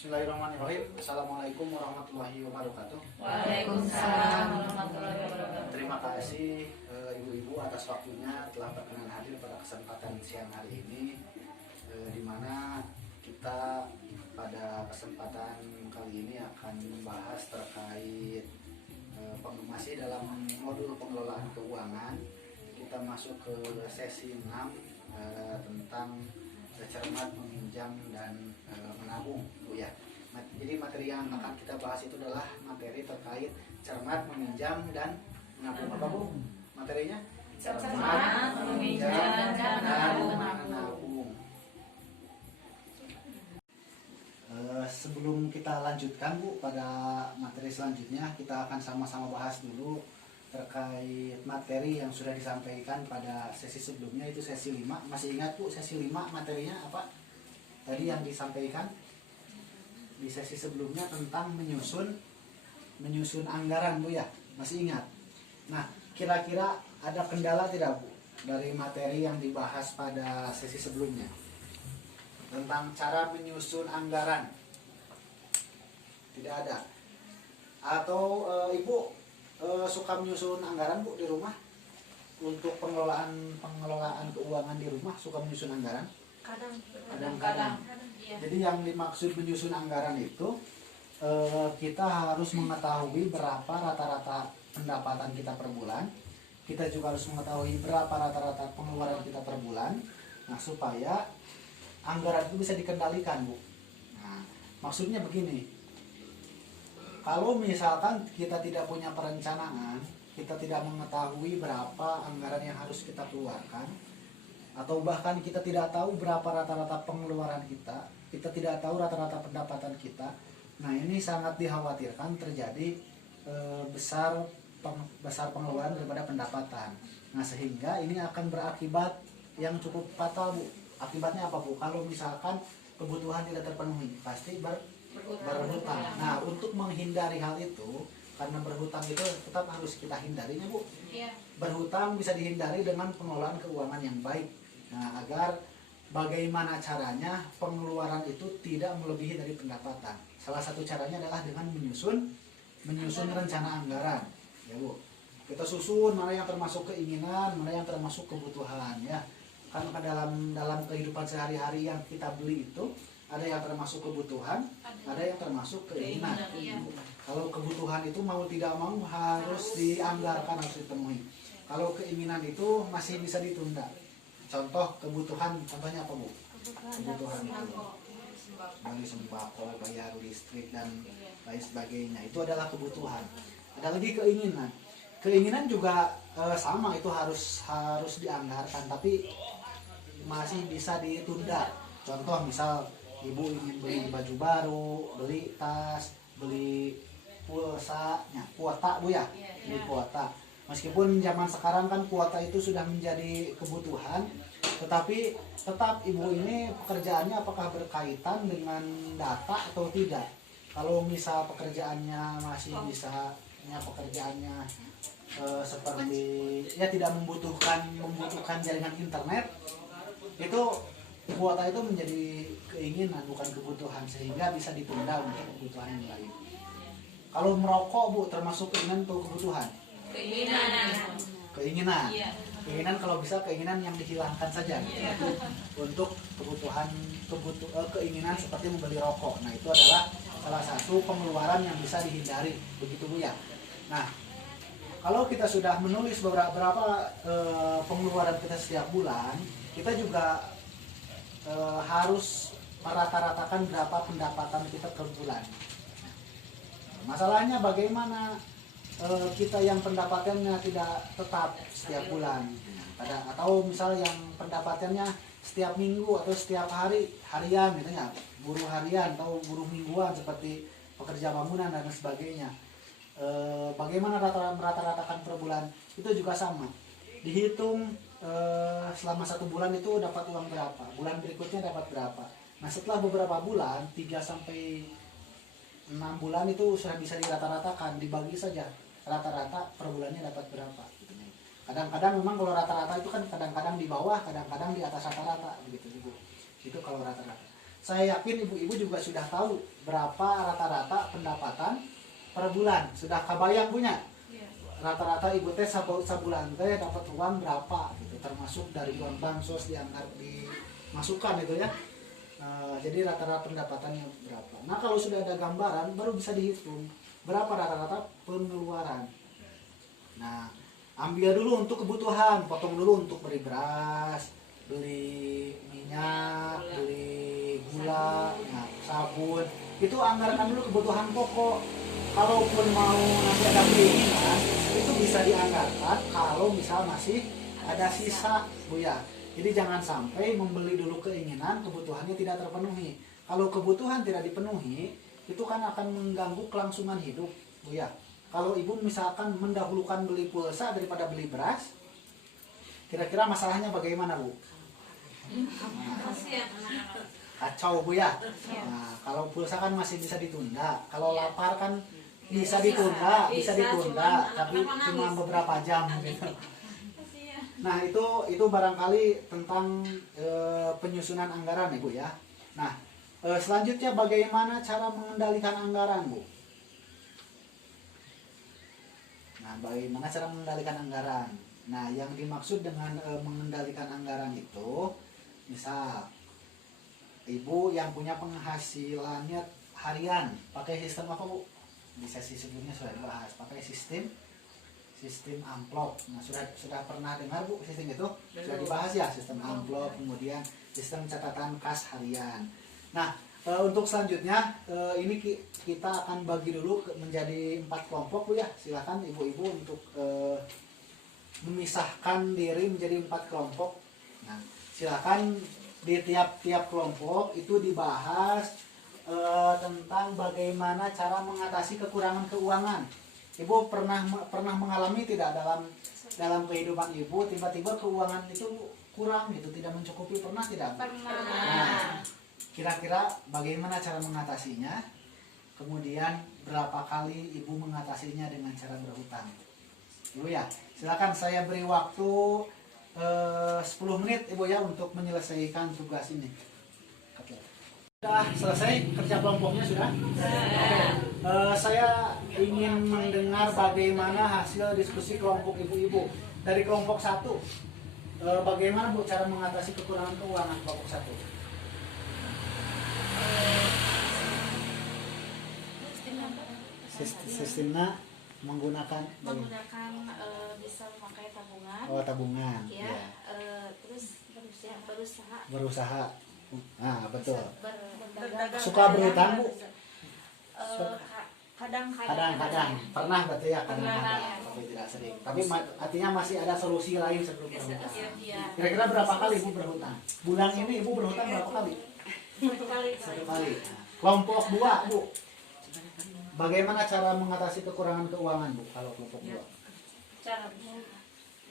Bismillahirrahmanirrahim. Assalamualaikum warahmatullahi wabarakatuh. Waalaikumsalam warahmatullahi wabarakatuh. Terima kasih ibu-ibu atas waktunya telah berkenan hadir pada kesempatan siang hari ini, di mana kita pada kesempatan kali ini akan membahas terkait masih dalam modul pengelolaan keuangan. Kita masuk ke sesi 6 tentang cermat meminjam dan menabung, Bu ya. Jadi materi yang akan kita bahas itu adalah materi terkait cermat meminjam dan menabung. Apa Bu? Materinya? Cermat meminjam dan menabung. Sebelum kita lanjutkan Bu pada materi selanjutnya, kita akan sama-sama bahas dulu terkait materi yang sudah disampaikan pada sesi sebelumnya, itu sesi 5. Masih ingat Bu sesi 5 materinya apa? Tadi yang disampaikan di sesi sebelumnya tentang menyusun anggaran Bu ya. Masih ingat? Nah, kira-kira ada kendala tidak Bu dari materi yang dibahas pada sesi sebelumnya tentang cara menyusun anggaran? Tidak ada. Atau Ibu suka menyusun anggaran Bu di rumah untuk pengelolaan keuangan di rumah, suka menyusun anggaran? Kadang-kadang. Jadi yang dimaksud menyusun anggaran itu kita harus mengetahui berapa rata-rata pendapatan kita per bulan. Kita juga harus mengetahui berapa rata-rata pengeluaran kita per bulan. Nah, supaya anggaran itu bisa dikendalikan Bu. Nah, maksudnya begini. Kalau misalkan kita tidak punya perencanaan, kita tidak mengetahui berapa anggaran yang harus kita keluarkan, atau bahkan kita tidak tahu berapa rata-rata pengeluaran kita tidak tahu rata-rata pendapatan kita, nah ini sangat dikhawatirkan terjadi besar pengeluaran daripada pendapatan. Nah, sehingga ini akan berakibat yang cukup fatal Bu. Akibatnya apa Bu? Kalau misalkan kebutuhan tidak terpenuhi, pasti berhutang. Nah, untuk menghindari hal itu, karena berhutang itu tetap harus kita hindarinya Bu. Iya. Berhutang bisa dihindari dengan pengelolaan keuangan yang baik. Nah, agar bagaimana caranya pengeluaran itu tidak melebihi dari pendapatan. Salah satu caranya adalah dengan menyusun rencana anggaran, ya Bu. Kita susun mana yang termasuk keinginan, mana yang termasuk kebutuhan, ya. Kan dalam kehidupan sehari-hari yang kita beli itu ada yang termasuk kebutuhan, ada yang termasuk keinginan. Kalau kebutuhan itu mau tidak mau harus dianggarkan, harus dipenuhi. Kalau keinginan itu masih bisa ditunda. Contoh kebutuhan, contohnya apa Bu? Kebutuhan itu beli sembako, bayar listrik dan lain sebagainya. Itu adalah kebutuhan. Ada lagi keinginan. Keinginan juga sama, itu harus dianggarkan, tapi masih bisa ditunda. Contoh misal Ibu ingin beli baju baru, beli tas, beli pulsanya, kuota Bu ya, beli kuota. Meskipun zaman sekarang kan kuota itu sudah menjadi kebutuhan, tetapi tetap Ibu ini pekerjaannya apakah berkaitan dengan data atau tidak. Kalau misal pekerjaannya masih bisa, pekerjaannya seperti ya tidak membutuhkan jaringan internet, itu kuota itu menjadi keinginan bukan kebutuhan, sehingga bisa ditunda untuk kebutuhan yang lain. Kalau merokok Bu termasuk keinginan atau kebutuhan? Keinginan. Iya. Keinginan kalau bisa keinginan yang dihilangkan saja. Iya. Untuk keinginan seperti membeli rokok. Nah, itu adalah salah satu pengeluaran yang bisa dihindari, begitu Bu ya. Nah, kalau kita sudah menulis berapa pengeluaran kita setiap bulan, kita juga harus merata-ratakan berapa pendapatan kita per bulan. Masalahnya bagaimana kita yang pendapatannya tidak tetap setiap bulan, atau misal yang pendapatannya setiap minggu atau setiap harian gitu ya, buruh harian atau buruh mingguan seperti pekerja bangunan dan sebagainya. Bagaimana merata-ratakan per bulan, itu juga sama. Dihitung selama 1 bulan itu dapat uang berapa, bulan berikutnya dapat berapa. Nah, setelah beberapa bulan, 3-6 bulan itu sudah bisa dirata-ratakan, dibagi saja rata-rata per bulannya dapat berapa. Kadang-kadang memang kalau rata-rata itu kan kadang-kadang di bawah, kadang-kadang di atas rata-rata, begitu. Itu kalau rata-rata. saya yakin ibu-ibu juga sudah tahu berapa rata-rata pendapatan per bulan. Sudah kabayang punya? Rata-rata ibu teh sabulan teh dapat uang berapa gitu, termasuk dari uang bansos dimasukkan itu ya. Jadi rata-rata pendapatannya berapa. Nah kalau sudah ada gambaran baru bisa dihitung berapa rata-rata pengeluaran. Nah ambil dulu untuk kebutuhan, potong dulu untuk beli beras, beli minyak, beli gula, nah, sabun. Itu anggarkan dulu kebutuhan pokok. Kalaupun mau nanti ada keinginan, itu bisa dianggarkan kalau misal masih ada sisa, Bu ya. Jadi jangan sampai membeli dulu keinginan, kebutuhannya tidak terpenuhi. Kalau kebutuhan tidak dipenuhi, itu kan akan mengganggu kelangsungan hidup, Bu ya. Kalau ibu misalkan mendahulukan beli pulsa daripada beli beras, kira-kira masalahnya bagaimana, Bu? Kacau, Bu ya. Nah, kalau pulsa kan masih bisa ditunda. Kalau lapar kan bisa ditunda, tapi cuma beberapa jam gitu. Nah, itu barangkali tentang penyusunan anggaran, Ibu ya. Nah, selanjutnya bagaimana cara mengendalikan anggaran, Bu? Nah, bagaimana cara mengendalikan anggaran? Nah, yang dimaksud dengan mengendalikan anggaran itu, misal ibu yang punya penghasilannya harian, pakai sistem apa, Bu? Di sesi sebelumnya sudah dibahas, pakai sistem amplop. Nah, sudah pernah dengar, Bu, sistem itu? Sudah dibahas ya, sistem amplop, kemudian sistem catatan kas harian. Nah, untuk selanjutnya ini kita akan bagi dulu menjadi 4 kelompok, Bu ya. Silakan ibu-ibu untuk memisahkan diri menjadi 4 kelompok. Nah, silakan di tiap-tiap kelompok itu dibahas tentang bagaimana cara mengatasi kekurangan keuangan. Ibu pernah mengalami tidak dalam kehidupan ibu tiba-tiba keuangan itu kurang gitu, tidak mencukupi, pernah tidak? Pernah. Nah, kira-kira bagaimana cara mengatasinya? Kemudian berapa kali ibu mengatasinya dengan cara berhutang? Ibu ya, silakan saya beri waktu 10 menit ibu ya untuk menyelesaikan tugas ini. Oke. Sudah selesai kerja kelompoknya sudah? Oke. Saya ingin mendengar bagaimana hasil diskusi kelompok ibu-ibu. Dari kelompok 1, bagaimana Bu cara mengatasi kekurangan keuangan kelompok 1? Sistemnya menggunakan bisa memakai tabungan. Oh, tabungan. Ya, Ya. terus berusaha. Berusaha. Nah, betul. Berdagang. Suka berhutang, Bu? Kadang-kadang. Pernah berarti ya, Pernah. kadang-kadang, tapi tidak sering. Tapi artinya masih ada solusi lain sebelum berhutang. Iya. Kira-kira berapa kali Ibu berhutang? Bulan ini Ibu berhutang berapa kali? Satu kali. Nah, kelompok 2, Bu. Bagaimana cara mengatasi kekurangan keuangan, Bu, kalau kelompok 2? Cara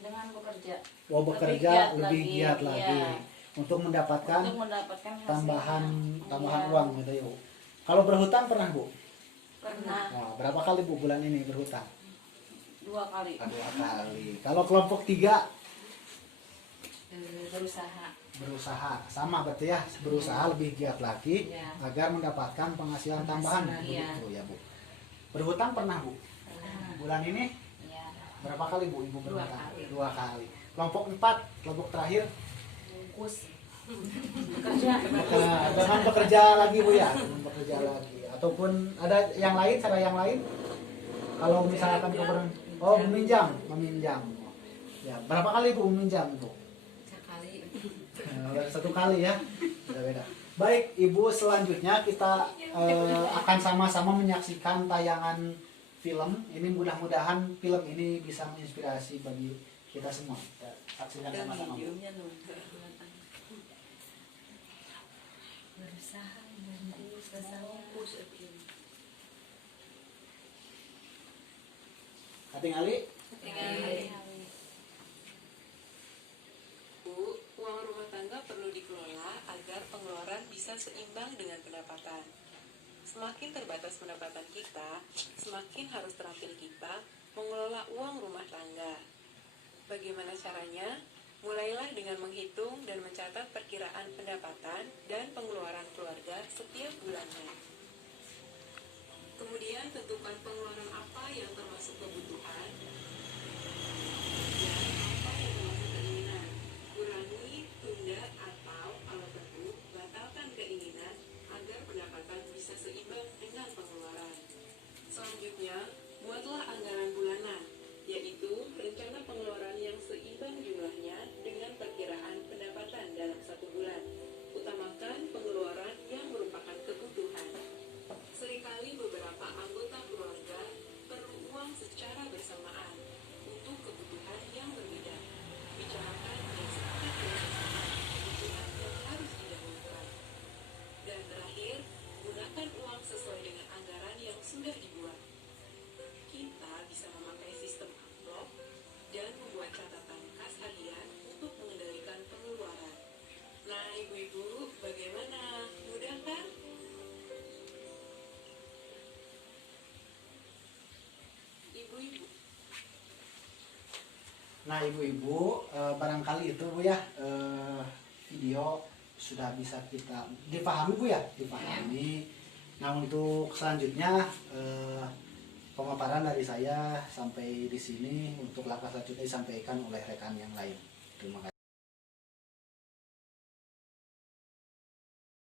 dengan bekerja. Oh, bekerja lebih giat lagi. Iya. Untuk mendapatkan Hasil. tambahan Iya. uang gitu ya, Bu. Kalau berhutang pernah, Bu? Pernah. Nah, berapa kali Bu bulan ini berhutang? 2 kali. 2 kali. Kalau kelompok 3 berusaha sama berarti ya, berusaha lebih giat lagi Ya. agar mendapatkan penghasilan tambahan, Iya. begitu ya, Bu. Berhutang pernah, Bu? Bulan ini Ya. berapa kali Bu Ibu berhutang? kali. 2 kali. Kelompok 4, kelompok terakhir Bekerja. dengan bekerja lagi, Bu ya, dengan bekerja lagi. Ataupun ada yang lain, cara yang lain? Kalau misalkan meminjam. Ya, berapa kali Bu meminjam, Bu? Sekali. 1 kali ya. Beda-beda. Baik, Ibu, selanjutnya kita akan sama-sama menyaksikan tayangan film. Ini mudah-mudahan film ini bisa menginspirasi bagi kita semua. Kita saksikan sama-sama. Katingali? Bu, uang rumah tangga perlu dikelola agar pengeluaran bisa seimbang dengan pendapatan. Semakin terbatas pendapatan kita, semakin harus terampil kita mengelola uang rumah tangga. Bagaimana caranya? Mulailah dengan menghitung dan mencatat perkiraan pendapatan dan pengeluaran keluarga Nah ibu-ibu, barangkali itu Bu ya, video sudah bisa kita dipahami Bu ya, dipahami. Nah untuk selanjutnya pemaparan dari saya sampai di sini, untuk langkah selanjutnya disampaikan oleh rekan yang lain. Terima kasih.